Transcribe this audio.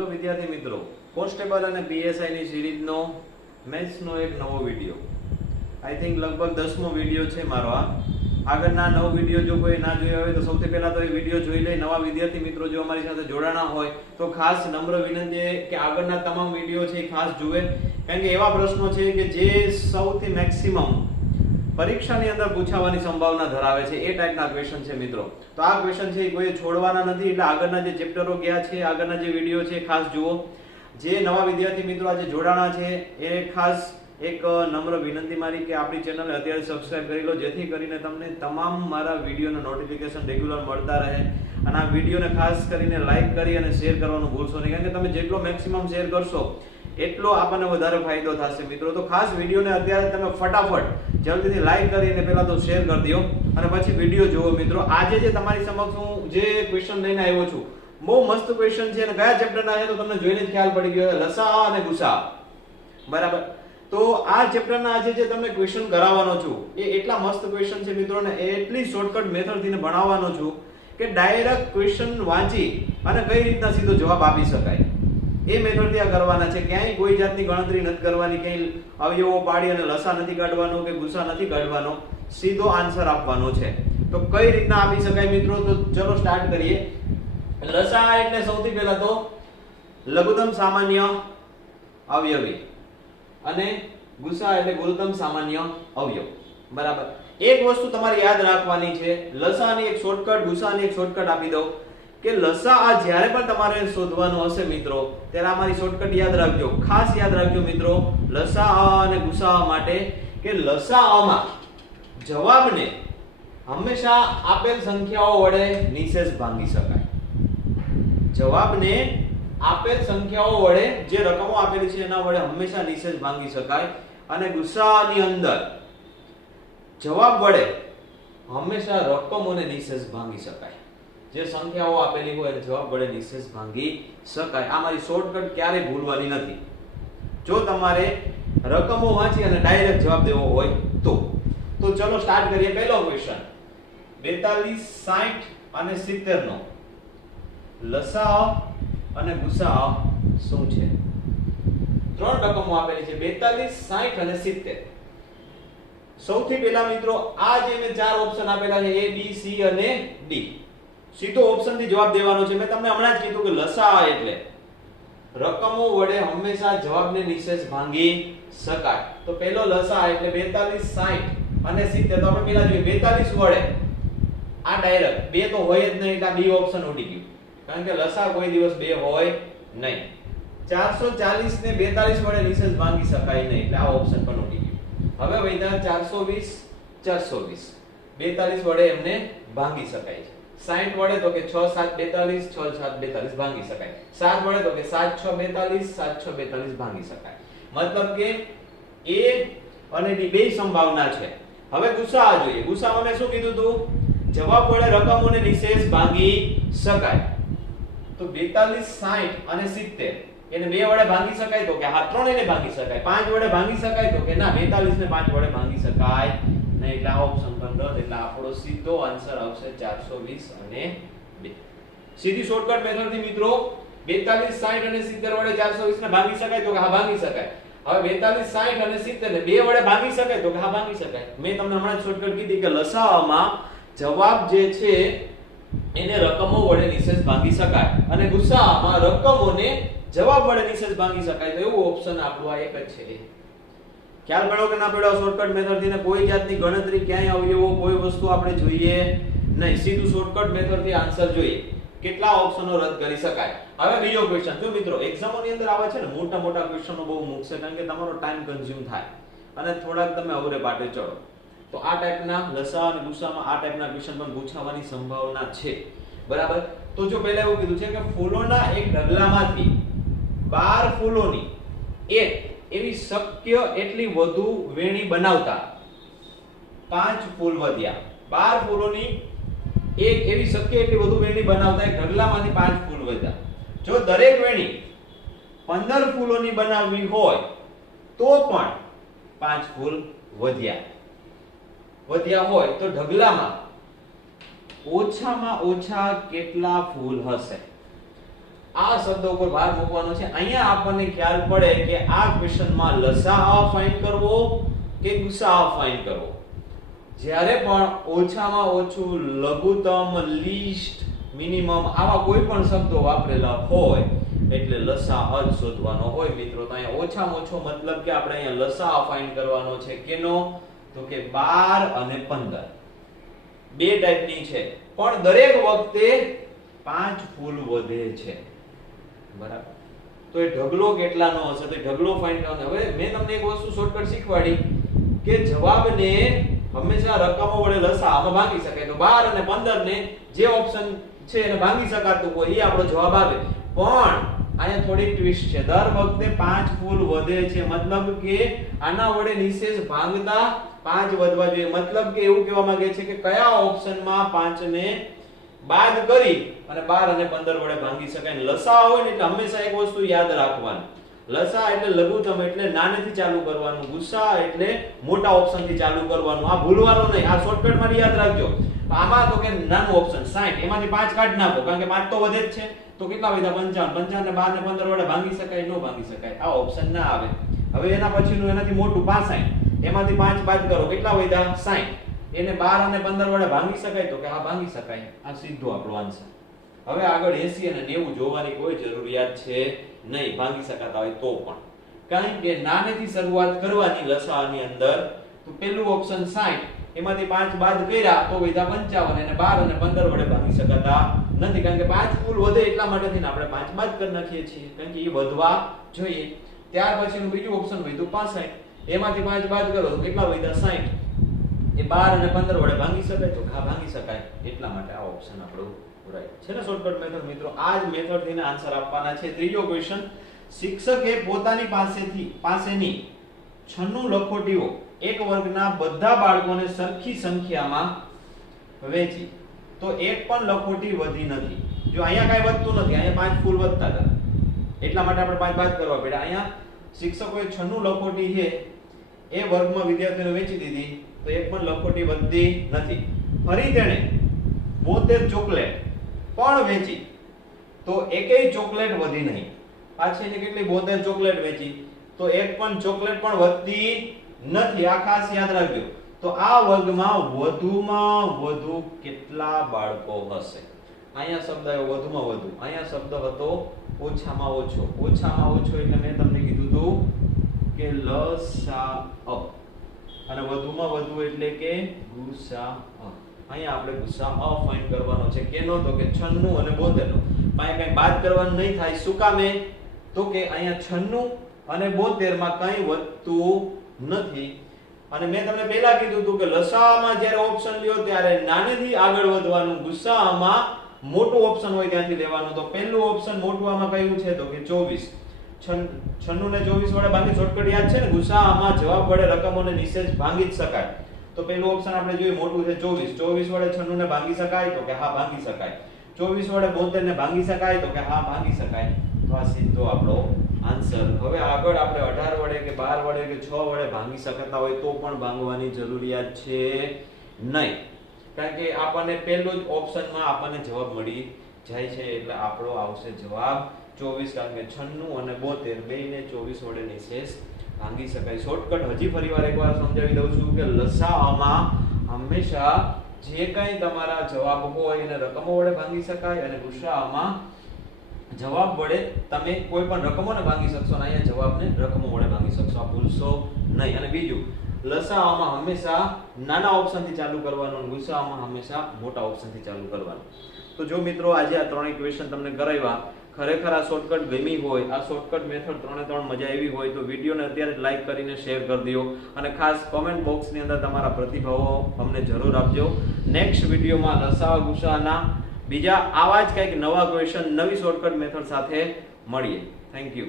Hello વિદ્યાર્થી મિત્રો, constable અને પીએસઆઈ ની સિરીઝનો મેથ્સનો એક નવો વિડિયો, આઈ થિંક લગભગ 10મો વિડિયો છે મારો આ. આગળના 9 વિડિયો જો કોઈ ના જોયા હોય તો સૌથી પહેલા તો એ વિડિયો જોઈ લે. નવા વિદ્યાર્થી મિત્રો જો અમારી સાથે જોડાણા હોય તો ખાસ નમ્ર વિનંતી છે કે આગળના તમામ વિડિયો છે એ ખાસ જુએ, કારણ કે એવા પ્રશ્નો છે કે જે સૌથી મેક્સિમમ પરીક્ષાની અંદર પૂછાવાની સંભાવના ધરાવે છે એ ટાઈપના ક્વેશ્ચન છે મિત્રો. તો આ ક્વેશ્ચન છે એ કોઈ છોડવાના નથી, એટલે આગળના જે ચેપ્ટરો ગયા છે, આગળના જે વિડિયો છે ખાસ જુઓ. જે નવા વિદ્યાર્થી મિત્રો આજે જોડાણા છે એ ખાસ એક નમ્ર વિનંતી મારી કે આપણી ચેનલને અત્યારે સબસ્ક્રાઇબ કરી લો, જેથી કરીને તમને તમામ મારા વિડિયોના નોટિફિકેશન રેગ્યુલર મળતા રહે. અને આ વિડિયોને ખાસ કરીને લાઈક કરી અને શેર કરવાનું ભૂલશો નહીં, કારણ કે તમે જેટલો મેક્સિમમ શેર કરશો એટલો આપણને વધારે ફાયદો થશે મિત્રો. તો ખાસ વિડિયોને અત્યારે તમે ફટાફટ જલ્દીથી લાઈક કરી અને પહેલા તો શેર કરી દો અને પછી વિડિયો જુઓ મિત્રો. આજે જે તમારી સમક્ષ હું જે ક્વેશ્ચન લઈને આવ્યો છું, બહુ મસ્ત ક્વેશ્ચન છે અને કયા ચેપ્ટરના છે તો તમને જોઈને જ ખ્યાલ પડી ગયો, લસા અને ગુસા. બરાબર. તો આ ચેપ્ટરના આજે જે તમને ક્વેશ્ચન કરાવવાનો છું એ એટલા મસ્ત ક્વેશ્ચન છે મિત્રો, ને એટલી શોર્ટકટ મેથડથી ભણાવવાનો છું કે ડાયરેક્ટ ક્વેશ્ચન વાંચી અને કઈ રીતના સીધો જવાબ આપી શકાય એ મેથડથી આ કરવાના છે. ક્યાંય કોઈ જાતની ગણતરી નથી કરવાની, ક્યાંય અવયવો પાડી અને લસા નથી કાઢવાનો કે ગુસા નથી કાઢવાનો, સીધો આન્સર આપવાનો છે. તો કઈ રીતના આપી શકાય મિત્રો, તો ચલો સ્ટાર્ટ કરીએ. લસા એટલે સૌથી પહેલા તો લઘુત્તમ સામાન્ય અવયવી અને ગુસા એટલે ગુરુત્તમ સામાન્ય અવયવ. બરાબર. એક વસ્તુ તમારે યાદ રાખવાની છે, લસાની એક શોર્ટકટ, ગુસાની એક શોર્ટકટ આપી દઉં કે લસા આ જ્યારે પણ તમારે શોધવાનો હશે મિત્રો, ત્યારે અમારી શોર્ટકટ યાદ રાખજો, ખાસ યાદ રાખજો મિત્રો, લસા અને ગુસા માટે કે લસાઅમાં જવાબને હંમેશા આપેલ સંખ્યાઓ વડે નિશેષ ભાંગી શકાય. જવાબને આપેલ સંખ્યાઓ વડે જે રકમો આપેલી છે એના વડે હંમેશા નિશેષ ભાંગી શકાય. અને ગુસાની અંદર જવાબ વડે હંમેશા રકમોને નિશેષ ભાંગી શકાય. જે સંખ્યાઓ આપેલી હોય એને જવાબ વડે નિશેષ ભાંગી શકાય. આ મારી શોર્ટકટ ક્યારેય ભૂલવાની નથી જો તમારે રકમો વાંચી અને ડાયરેક્ટ જવાબ દેવો હોય તો. તો ચલો સ્ટાર્ટ કરીએ. પહેલો ક્વેશ્ચન, 42, 60 અને 70 નો લસા અને ગુસા શું છે? ત્રણ રકમો આપેલી છે, 42, 60 અને 70. સૌથી પહેલા મિત્રો આ જે મેં ચાર ઓપ્શન આપેલા છે A B C અને D, સીધો ઓપ્શન થી જવાબ દેવાનો છે. મેં તમને હમણાં જ કીધું કે લસા એટલે રકમો વડે હંમેશા જવાબને નિશેષ ભાંગી શકાય. તો પહેલો લસા એટલે 42, 60 અને 70. તો આપણે પહેલા જોઈએ 42 વડે આ ડાયરેક્ટ બે તો હોય જ નહીં, એટલે બી ઓપ્શન ઉડી ગયું, કારણ કે લસા કોઈ દિવસ બે હોય નહીં. 440 ને 42 વડે નિશેષ ભાંગી શકાય નહીં, એટલે આ ઓપ્શન પણ ઉડી ગયું. હવે વૈધા 420, 420 42 વડે એમને ભાંગી શકાય છે. 60 વડે તો કે 6 7 42, 6 7 42 ભાંગી શકાય. 7 વડે તો કે 7 6 42, 7 6 42 ભાંગી શકાય. મતલબ કે A અને D બે સંભાવના છે. હવે ગુસા જોઈએ. ગુસામાં મેં શું કીધું હતું? જવાબ વડે રકમોને નિશેષ ભાંગી શકાય. તો 42, 60 અને 70 એને બે વડે ભાંગી શકાય તો કે હા ત્રણેયને ભાંગી શકાય. 5 વડે ભાંગી શકાય તો કે ના 42 ને 5 વડે ભાંગી શકાય નહીં, એટલે આ ઓપ્શન પણ રદ. એટલે આપણો સીધો આન્સર આવશે 420 અને 2. સીધી શોર્ટકટ મેથડ થી મિત્રો 42, 60 અને 70 વડે 420 ને ભાંગી શકાય તો કે હા ભાંગી શકાય. હવે 42, 60 અને 70 ને બે વડે ભાંગી શકાય તો કે હા ભાંગી શકાય. મેં તમને હમણાં શોર્ટકટ કીધી કે લસાઅમાં જવાબ જે છે એને રકમો વડે નિશેષ ભાંગી શકાય અને ગુસાઅમાં રકમોને જવાબ વડે નિશેષ ભાંગી શકાય. તો એવું ઓપ્શન આપણું આ એક જ છે. ખ્યાલ પડ્યો કે ના પડ્યો? શોર્ટકટ મેથડ થી કોઈ જાતની ગણતરી ક્યાંય અવયવો કોઈ વસ્તુ આપણે જોઈએ નહીં, સીધું શોર્ટકટ મેથડ થી આન્સર જોઈએ. કેટલા ઓપ્શનો રદ કરી શકાય. હવે બીજો ક્વેશ્ચન જો મિત્રો, એક્ઝામોની અંદર આવે છે ને મોટા મોટા ક્વેશ્ચનો બહુ મૂકશે, કારણ કે તમારો ટાઈમ કન્ઝ્યુમ થાય અને થોડાક તમે અવરે પાટે ચડો. તો આ ટાઈપના લસા અને ગુસામાં આ ટાઈપના ક્વેશ્ચન પણ પૂછાવાની સંભાવના છે. બરાબર. તો જો પહેલા એવું કીધું છે કે ફૂલોના એક ઢગલામાંથી 12 ફૂલોની એક એવી શક્ય એટલી વધુ વેણી બનાવતા 5 ફૂલ વધ્યા. 12 ફૂલોની એક એવી શક્ય એટલી વધુ વેણી બનાવતા એક ઢગલામાંથી 5 ફૂલ વધ્યા. જો દરેક વેણી 15 ફૂલોની બનાવવી હોય તો પણ 5 ફૂલ વધ્યા હોય તો ઢગલામાં ઓછામાં ઓછા કેટલા ફૂલ હશે? આ શબ્દ ઉપર ભાર મૂકવાનો છે. અહીંયા આપણને ખ્યાલ પડે કે આ ક્વેશ્ચનમાં લસાઅ ફાઇન્ડ કરવો કે ગુસાઅ ફાઇન્ડ કરવો. જ્યારે પણ ઓછામાં ઓછું, લઘુત્તમ, લીસ્ટ, મિનિમમ આવા કોઈ પણ શબ્દો વાપરેલા હોય એટલે લસાઅ જ શોધવાનો હોય મિત્રો. તો અહીંયા ઓછામાં ઓછો મતલબ કે આપણે અહીંયા લસાઅ ફાઇન્ડ કરવાનો છે. કેનો? તો કે 12 અને 15 બે ટાઈપની છે, પણ દરેક વખતે 5 ફૂલ વધે છે. બરાબર. તો એ ઢગલો કેટલાનો હશે? તો ઢગલો ફાઇન્ડ કરવાનો. હવે મેં તમને એક વસ્તુ શોર્ટકટ શીખવાડી કે જવાબને હંમેશા રકમો વડે લસાઅમાં ભાગી શકાય. તો 12 અને 15 ને જે ઓપ્શન છે એને ભાગી શકાતું હોય એ આપણો જવાબ આવે. પણ અહીંયા થોડી ટ્વિસ્ટ છે. દર વખતે 5 ફૂલ વધે છે, મતલબ કે આના વડે નિશેષ ભાંગતા 5 વધવા જોઈએ. મતલબ કે એવું કહેવા માંગે છે કે કયા ઓપ્શનમાં 5 ને બાદ કરી અને 12 અને 15 વડે ભાંગી શકાય. લસાઅ હોય ને એટલે હંમેશા એક વસ્તુ યાદ રાખવાની. લસાઅ એટલે લઘુત્તમ એટલે નાનેથી ચાલુ કરવાનું, ગુસાઅ એટલે મોટા ઓપ્શન થી ચાલુ કરવાનું. આ ભૂલવાનું નહીં. આ શોર્ટકટ માં યાદ રાખજો. આમાં તો કે નાનું ઓપ્શન 60, એમાંથી 5 કાઢી નાખો કારણ કે 5 તો વધે જ છે. તો કેટલા વધ્યા? 55. 55 ને 12 ને 15 વડે ભાંગી શકાય? ન ભાંગી શકાય. આ ઓપ્શન ના આવે. હવે એના પછીનું એનાથી મોટું 65, એમાંથી 5 બાદ કરો, કેટલા વધ્યા? 60. એને 12 અને 15 વડે ભાંગી શકાય? તો કે હા ભાંગી શકાય. આ સીધો આપણો આન્સર. હવે આગળ 80 અને 90 જોવાની કોઈ જરૂરિયાત છે નહીં, ભાંગી શકાતા હોય તો પણ. કારણ કે નાનેથી શરૂઆત કરવાની લસાઅની અંદર. તો પેલું ઓપ્શન 60, એમાંથી 5 બાદ કર્યા તો વધ્યા 55, અને 12 અને 15 વડે ભાંગી શકાતા નથી કારણ કે 5 ફૂલ વધે એટલા માટે થઈને આપણે 5 બાદ કરી નાખીએ છીએ કારણ કે એ વધવા જોઈએ. ત્યાર પછીનું બીજું ઓપ્શન વધ્યું 65, એમાંથી 5 બાદ કરો તો કેટલા વધ્યા? 60. એ 12 અને 15 વડે ભાંગી શકાય? તો હા ભાંગી શકાય. એટલા માટે આ ઓપ્શન આપણો રાઈટ છે ને. શોર્ટકટ મેથડ મિત્રો. આ જ મેથડ થીને આન્સર આપવાના છે. ત્રીજો ક્વેશ્ચન, શિક્ષકે પોતાની પાસેની 96 લખોટીઓ એક વર્ગના બધા બાળકોને સરખી સંખ્યામાં વહેંચી તો એક પણ લખોટી વધી નથી. જો અહીંયા કાંઈ વધતું નથી, અહીંયા 5 ફૂલ વધતા હતા એટલા માટે આપણે 5 બાદ કરવા પડ્યા. અહીંયા શિક્ષકોએ 96 લખોટી છે એ વર્ગમાં વિદ્યાર્થીઓને વહેંચી દીધી તો એક પણ લખોટી વધતી નથી. ફરી તેણે 72 ચોકલેટ પણ વેચી તો એકેય ચોકલેટ વધી નહીં. પાછી એને કેટલી 72 ચોકલેટ વેચી તો એક પણ ચોકલેટ પણ વધતી નથી. આ ખાસ યાદ રાખજો. તો આ વર્ગમાં વધુમાં વધુ કેટલા બાળકો હશે? અહીંયા શબ્દ આવ્યો વધુમાં વધુ, અહીંયા શબ્દ હતો ઓછામાં ઓછો. ઓછામાં ઓછો એટલે મેં તમને કીધું હતું કે લસાઅ, અને વધુમાં વધુ એટલે કે ગુસાઅ. અહીંયા આપણે ગુસાઅ ફાઇન્ડ કરવાનો છે. કેનો? તો કે 96 અને 72 નો. અહીંયા કઈ બાદ કરવાનું નહીં થાય. શું કામે? તો કે અહીંયા 96 અને 72 માં કઈ વધતું નથી. અને મેં તમને પહેલા કીધું હતું કે લસાઅમાં જ્યારે ઓપ્શન લ્યો ત્યારે નાનેથી આગળ વધવાનું, ગુસાઅમાં મોટું ઓપ્શન હોય ત્યાંથી લેવાનું. તો પહેલું ઓપ્શન મોટું આમાં કયું છે? તો કે 24. 96 ને 24 વડે ભાંગી, શોર્ટકટ યાદ છે ને. ગુસાઅમાં જવાબ વડે રકમોને નિશેષ ભાંગી જ શકાય. તો પહેલું ઓપ્શન આપણે જોઈએ મોટું છે 24. 24 વડે 96 ને ભાંગી શકાય? તો કે હા ભાંગી શકાય. 24 વડે 72 ને ભાંગી શકાય? તો કે હા ભાંગી શકાય. તો આ સીધો આપણો આન્સર. હવે આગળ આપણે 18 વડે કે 12 વડે કે 6 વડે ભાંગી શકતા હોય તો પણ ભાંગવાની જરૂરિયાત છે નહીં. કારણ કે આપણને પહેલું જ ઓપ્શનમાં આપણને જવાબ મળી જાય છે એટલે આપણો આવશે જવાબ 24. કારણ કે 96 અને 72 બેયને 24 વડે નિશેષ ભાંગી શકાય. શોર્ટકટ હજી ફરીવાર એકવાર સમજાવી દઉં છું કે લસાઅમાં હંમેશા જે કંઈ તમારા જવાબ હોય એને રકમો વડે ભાંગી શકાય અને ગુસાઅમાં જવાબ વડે તમે કોઈ પણ રકમોને ભાંગી શકશો અને અહીંયા જવાબને રકમો વડે ભાંગી શકશો. આ ભૂલશો નહીં. અને બીજું, લસાઅમાં હંમેશા નાના ઓપ્શનથી ચાલુ કરવાનું અને ગુસાઅમાં હંમેશા મોટા ઓપ્શનથી ચાલુ કરવાનું. તો જો મિત્રો આજે આ ત્રણેય ક્વેશ્ચન તમને કરાવ્યા, ખરેખર આ શોર્ટકટ ગમી હોય, આ શોર્ટકટ મેથડ ત્રણે ત્રણ મજા આવી હોય તો વિડીયોને અત્યારે જ લાઈક કરીને શેર કરી દો અને ખાસ કોમેન્ટ બોક્સની અંદર તમારા પ્રતિભાવો અમને જરૂર આપજો. નેક્સ્ટ વિડીયોમાં લસાઅ ગુસાઅના બીજા આવા જ કંઈક નવા ક્વેશ્ચન નવી શોર્ટકટ મેથડ સાથે મળીએ. Thank you.